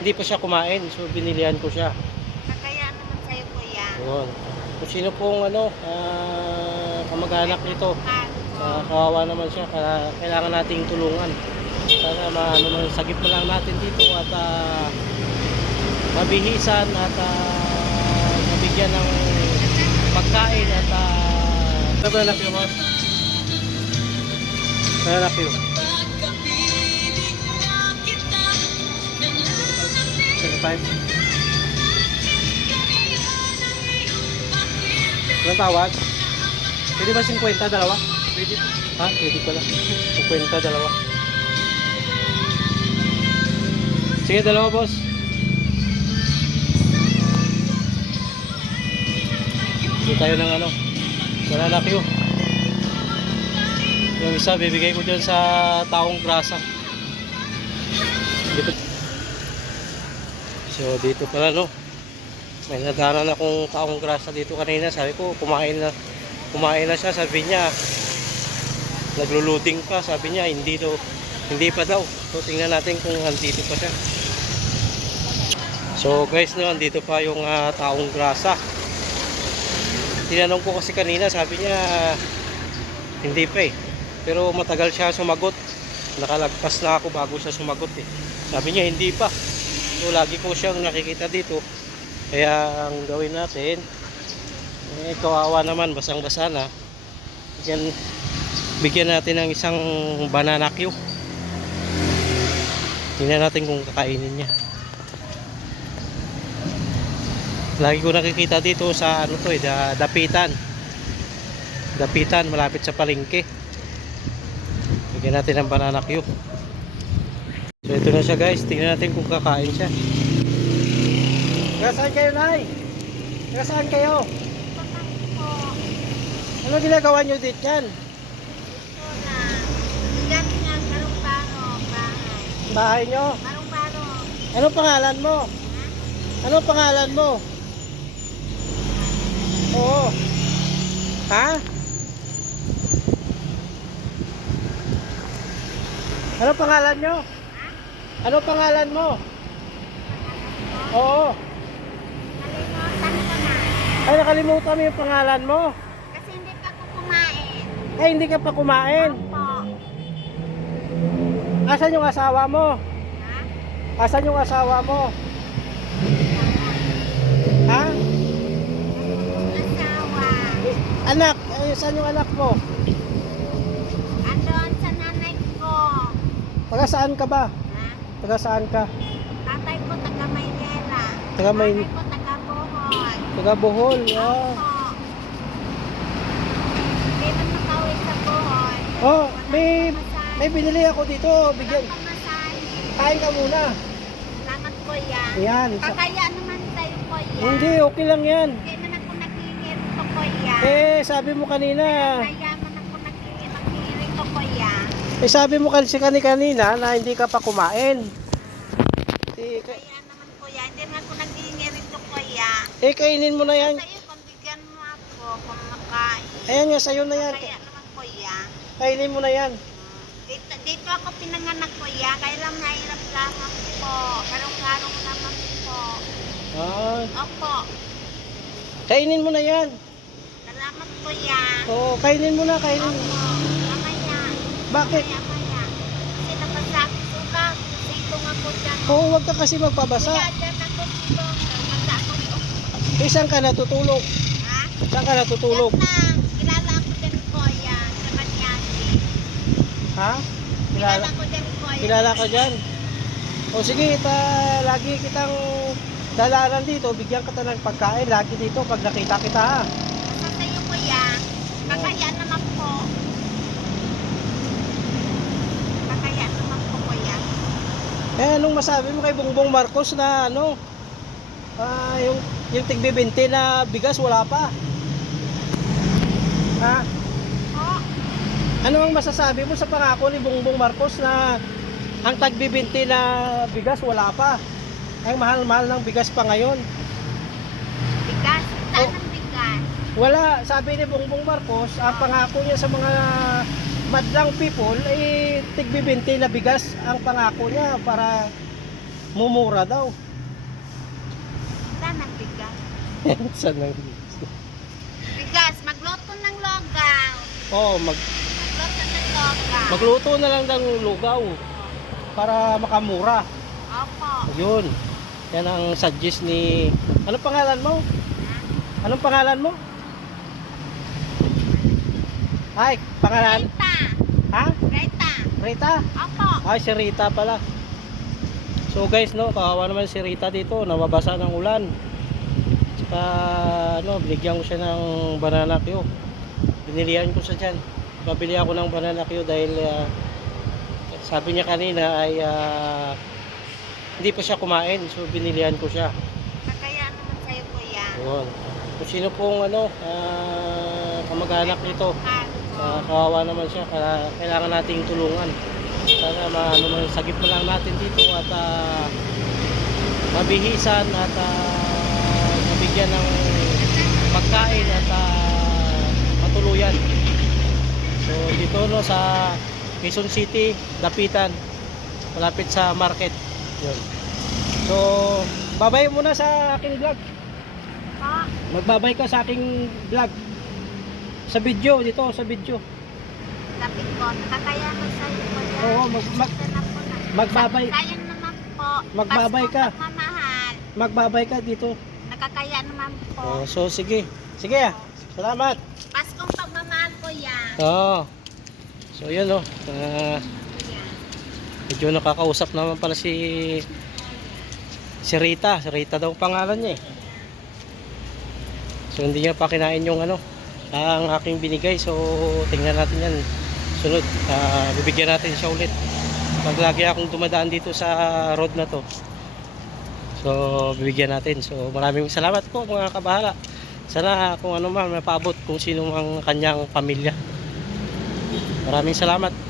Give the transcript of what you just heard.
hindi pa siya kumain. So binilihan ko siya. Kaya naman sa'yo, kuya. Yun. Kung sino pong ano, ah, kamag-anak nito, ah, kawawa naman siya, kaya kailangan nating tulungan. Sana maano man, sagip mo lang natin dito at ah, mabihisan at ah, mabigyan ng pagkain at uh, ba anak yun, boss? Ano anak Twenty-five? Anong tawag? Pwede ba 50 dalawa? Pwede. Ha? Pwede pala. 50 dalawa. Sige, dalawa boss. Hindi tayo ng ano. Wala na kayo. Yung isa, bibigay ko dyan sa taong grasa. Dito. So, dito pala no. May nadaran akong taong grasa dito kanina. Sabi ko, kumain na. Kumain na siya. Sabi niya, nagluluding pa. Sabi niya, hindi daw. Hindi pa daw. So, tingnan natin kung andito pa siya. So, guys, no, andito pa yung ah, taong grasa. Tinanong ko kasi kanina, sabi niya, hindi pa eh. Pero matagal siya sumagot. Nakalagpas na ako bago siya sumagot eh. Sabi niya, hindi pa. So, lagi ko siyang nakikita dito. Kaya ang gawin natin, eh, kawawa naman, basang-basa na. Bigyan, bigyan natin ng isang banana cue. Tingnan natin kung kakainin niya. Lagi ko nakikita dito sa ano to eh, da, dapitan. Dapitan, malapit sa palengke. Bigyan natin ng banana cue. So ito na siya guys, tingnan natin kung kakain siya. Taga saan kayo, Nay? Taga saan kayo? Ano ginagawa nyo dito yan? ito na. Diyan nga, karong-baro, bahay. Nyo? Ano pangalan mo? Ano pangalan mo? Oo. Ha? Ano pangalan nyo? Ano pangalan mo? Oo. Kalimutan ko na. Ay, nakalimutan mo yung pangalan mo. Kasi hindi pa ko kumain. Ay, hindi ka pa kumain. Opo. Asan yung asawa mo? Ha? Asan yung asawa mo? Ha? Asawa. Eh, Anak, ay, saan yung anak mo? Andon sa nanay ko. Taga saan ka ba? Taga saan ka? Tatay ko taga Maynila. Taga May- Nanay ko taga Bohol. Taga Bohol. Opo. Hindi na makauwi sa Bohol. Oh, may may binili ako dito. Bigyan. Kain ka muna. Salamat kuya. Ayan. Isa. Kakaya naman tayo kuya. Hindi, okay lang yan. Hindi man ako nakingit ko kuya. Eh, sabi mo kanina. Kaya man ako hiling ko kuya. Eh, sabi mo kasi kani kanina na hindi ka pa kumain. Eh, ka- Kaya naman kuya. Hindi man ako naghihingi rito kuya. eh kainin mo na yan. Sa iyo mo ako kung makain. Ayan nga, sa'yo na yan. Kaya naman kuya. Kainin mo na yan. Dito, dito ako pinanganak kuya. Kaya lang nahirap lamang po. Karong-karong lamang po. Ah, Opo. kainin mo na yan. Salamat kuya. Oo, kainin mo na, kainin mo. Opo. Bakit? Maya, maya. Kasi nabasa ako suka. Sitong ako dyan. Oo, wag ka kasi magpabasa. Kuya, dyan ako ako yung... Eh, saan ka natutulog? Ha? Saan ka natutulog? Yan lang. Kilala ako din kuya. Sa Banyasi. Ha? Kilala ko din kuya. kilala ka dyan? O sige, ta, lagi kitang dalaran dito, bigyan kita ng pagkain lagi dito pag nakita kita ha. Basta sa'yo kuya. Kakaya naman po. Kakaya naman po kuya. Eh, anong masabi mo kay Bongbong Marcos na ano, ah, yung, yung tigbibinti na bigas wala pa? Ha? Ano ang masasabi mo sa pangako ni Bongbong Marcos na ang tagbibinti na bigas wala pa? Ang mahal-mahal ng bigas pa ngayon. Bigas. Saan Oh. ang bigas? Wala, sabi ni Bongbong Marcos, ang pangako niya sa mga madlang people ay tigbibinti na bigas ang pangako niya para Mumura daw. Saan ang bigas? Saan nang Bigas, magluto ng logaw. Oh, mag Magluto ng logaw. magluto na lang ng lugaw para makamura. Opo. Yun. Yan ang suggest ni Anong pangalan mo? Anong pangalan mo? Ay, pangalan? Rita. Ha? Rita. Rita? Opo. Ay, si Rita pala. So guys, no, kawawa naman si Rita dito, nababasa ng ulan. Tsaka, ano, binigyan ko siya ng banana Q. Binilihan ko siya dyan. Pabili ako ng banana Q dahil ah, sabi niya kanina ay ah, hindi pa siya kumain. So binilihan ko siya. Kakaya naman sa'yo, kuya. Yun. Kung sino pong ano, ah, kamag-anak nito, Cargo. Ah, kawawa naman siya, kaya kailangan nating tulungan. Sana maano man sagip mo lang natin dito at ah, mabihisan at ah, mabigyan ng pagkain at ah, matuluyan. So dito no sa Quezon City, Dapitan, malapit sa market. Yun. So, babay muna sa aking vlog. Magbabay ka sa aking vlog. Sa video, dito sa video. Sabi ko, kakaya naman sa'yo, kuya. Oo, mag- mag- po magbabay. Sayang naman po. Magbabay ka. pagmamahal. Magbabay ka dito. Nakakaya naman po. Oh, so sige. Sige ah. Salamat. Paskong pagmamahal, kuya. Oo. So yun oh. Kuya. medyo nakakausap naman pala si si Rita. Si Rita daw ang pangalan niya eh. So hindi niya pa kinain yung ano ang aking binigay. So tingnan natin yan. Sunod, ah, bibigyan natin siya ulit. Pag lagi akong dumadaan dito sa road na to. So bibigyan natin. So maraming salamat po mga kabahala. Sana kung ano man mapaabot kung sino ang kanyang pamilya. Maraming salamat.